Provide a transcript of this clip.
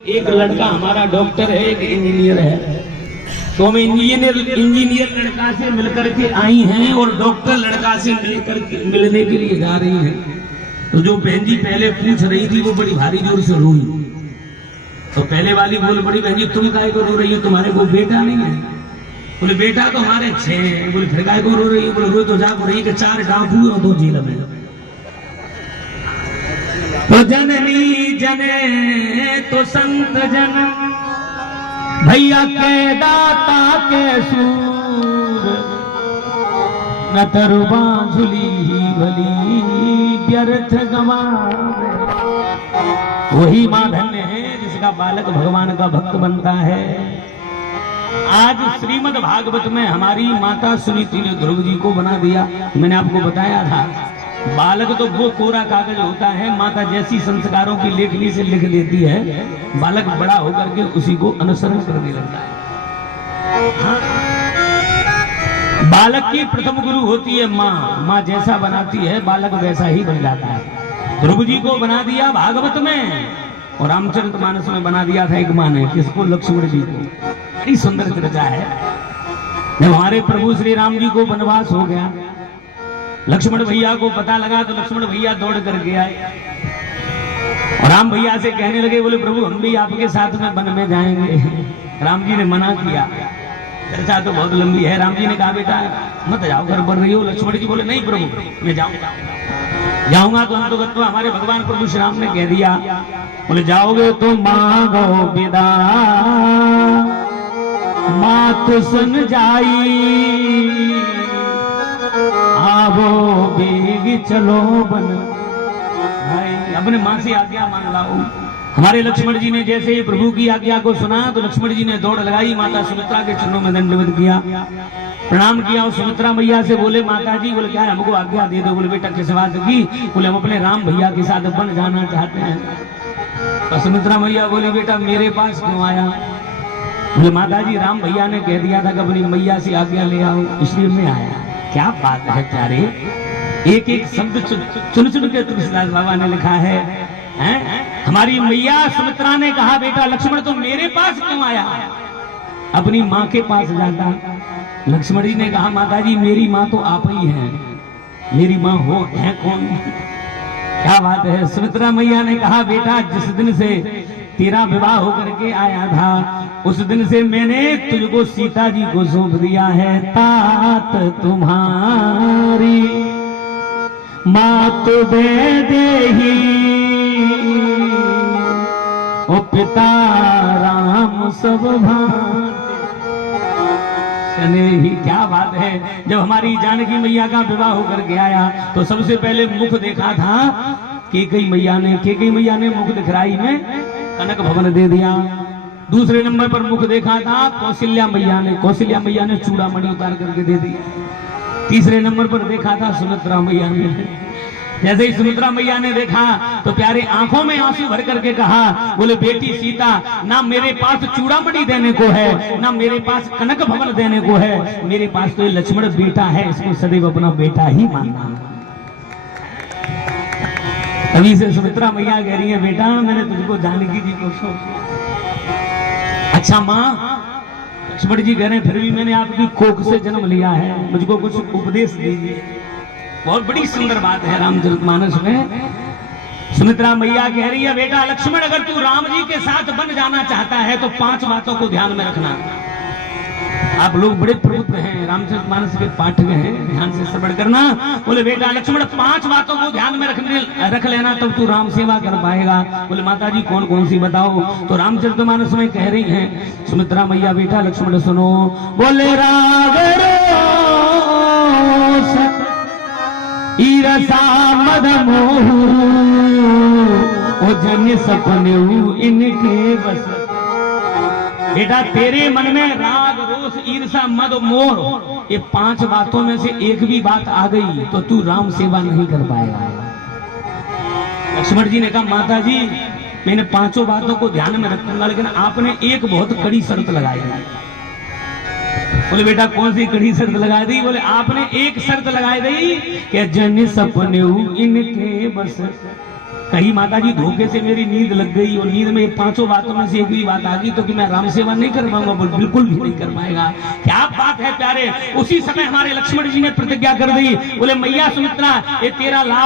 एक लड़का हमारा डॉक्टर है, एक इंजीनियर है, तो हम इंजीनियर लड़का से मिलकर के आई हैं और डॉक्टर लड़का से मिलने के लिए जा रही हैं। तो जो बहन जी पहले पूछ रही थी वो बड़ी भारी जोर से रोई। तो पहले वाली बोले, बड़ी बहन जी तुम काहे को रो रही हो, तुम्हारे को बेटा नहीं है? बोले बेटा तो हमारे 6 हैं। बोले फिर काहे को रो रही है? बोले रो तो जाग रही कि 4 डाकू और 2 जेल में। तो जननी जने तो संत जन, भैया के दाता के सूर, न तरुबा झुली भली व्यर्थ गवावे। वही मां धन्य है जिसका बालक भगवान का भक्त बनता है। आज श्रीमद् भागवत में हमारी माता सुनीति ने ध्रुव जी को बना दिया। मैंने आपको बताया था बालक तो वो कोरा कागज होता है, माता जैसी संस्कारों की लेखनी से लिख देती है, बालक बड़ा होकर के उसी को अनुसरण करने लगता है। हाँ। बालक की प्रथम गुरु होती है माँ। माँ जैसा बनाती है बालक वैसा ही बन जाता है। ध्रुव जी को बना दिया भागवत में और रामचरितमानस में बना दिया था एक माँ ने, किसको? लक्ष्मण जी को। बड़ी सुंदर चर्चा है। जब हमारे प्रभु श्री राम जी को वनवास हो गया, लक्ष्मण भैया को पता लगा तो लक्ष्मण भैया दौड़ करके आए और राम भैया से कहने लगे, बोले प्रभु हम भी आपके साथ में वन में जाएंगे। राम जी ने मना किया। चर्चा तो बहुत लंबी है। राम जी ने कहा बेटा मत जाओ, घर बढ़ रही हो। लक्ष्मण जी बोले नहीं प्रभु मैं जाऊंगा तो हम तो हमारे भगवान प्रभु श्री राम ने कह दिया। बोले जाओगे तो मांगो विदा, माँ तो सुन जाई, आवो बेग चलो बन भाई। अपने माँ से आज्ञा मांग लाओ। हमारे लक्ष्मण जी ने जैसे ही प्रभु की आज्ञा को सुना तो लक्ष्मण जी ने दौड़ लगाई, माता सुमित्रा के चरणों में दंडवत किया, प्रणाम किया और सुमित्रा मैया से बोले माता जी, बोले क्या है हमको आज्ञा दे दो। बोले बेटा किस बात की? बोले हम अपने राम भैया के साथ बन जाना चाहते हैं। तो सुमित्रा मैया बोली बेटा मेरे पास क्यों आया? बोले माता जी राम भैया ने कह दिया था कि अपनी मैया से आज्ञा ले आओ, इसलिए मैं आया। क्या बात है प्यारे, एक एक शब्द चुन चुन के तुलसीदास बाबा ने लिखा है, हैं? हमारी मैया सुमित्रा ने कहा बेटा लक्ष्मण तो मेरे पास क्यों आया, अपनी माँ के पास जाता। लक्ष्मण जी ने कहा माता जी मेरी माँ तो आप ही हैं, मेरी माँ हो है कौन? क्या बात है। सुमित्रा मैया ने कहा बेटा जिस दिन से तेरा विवाह होकर के आया था उस दिन से मैंने तुझको सीता जी को सौंप दिया है। तात तुम्हारी मात वैदेही, ओ पिता राम सब भांति। क्या बात है। जब हमारी जानकी मैया का विवाह होकर के आया तो सबसे पहले मुख देखा था केकई मैया ने मुख दिखराई में कनक भवन दे दिया। दूसरे नंबर पर मुख देखा था कौशल्या मैया ने चूड़ामणि उतार करके दे दिया। तीसरे नंबर पर देखा था सुमित्रा मैया ने। जैसे ही सुमित्रा मैया ने देखा तो प्यारे आंखों में आंसू भर करके कहा, बोले बेटी सीता ना मेरे पास चूड़ामणि देने को है ना मेरे पास कनक भवन देने को है, मेरे पास तो ये लक्ष्मण बेटा है, इसको सदैव अपना बेटा ही मानना। अभी से सुमित्रा मैया कह रही है बेटा मैंने तुझको जानकी जी को सौंप। अच्छा माँ, लक्ष्मण जी कह रहे हैं फिर भी मैंने आपकी कोख से जन्म लिया है, मुझको कुछ उपदेश दीजिए। बहुत बड़ी सुंदर बात है रामचरितमानस में। सुमित्रा मैया कह रही है बेटा लक्ष्मण अगर तू राम जी के साथ बन जाना चाहता है तो 5 बातों को ध्यान में रखना। आप लोग बड़े प्रबुद्ध हैं, रामचरितमानस के पाठक हैं, ध्यान से श्रवण करना। बोले बेटा लक्ष्मण 5 बातों को ध्यान में रख लेना तब तू राम सेवा कर पाएगा। बोले माता जी कौन कौन सी बताओ? तो रामचरितमानस में कह रही हैं सुमित्रा मैया बेटा लक्ष्मण सुनो। बोले राग ईरसा मद मोह, ओ जन सपने इनके बस। बेटा तेरे मन में राग रोष ईर्षा मद मोह ये 5 बातों में से एक भी बात आ गई तो तू राम सेवा नहीं कर पाएगा। लक्ष्मण जी ने कहा माता जी मैंने 5 बातों को ध्यान में रखूंगा, लेकिन आपने एक बहुत कड़ी शर्त लगाई है। बोले बेटा कौन सी कड़ी शर्त लगा दी? बोले आपने एक शर्त लगाई दी कि जन सपने इनके बस। कही माता जी धोखे से मेरी नींद लग गई और नींद में ये पांचों बातों में से एक भी बात आ गई तो कि मैं राम सेवा नहीं कर पाऊंगा। बिल्कुल भी नहीं कर पाएगा। क्या बात है प्यारे। उसी समय हमारे लक्ष्मण जी ने प्रतिज्ञा कर दी, बोले मैया सुमित्रा ये तेरा लाभ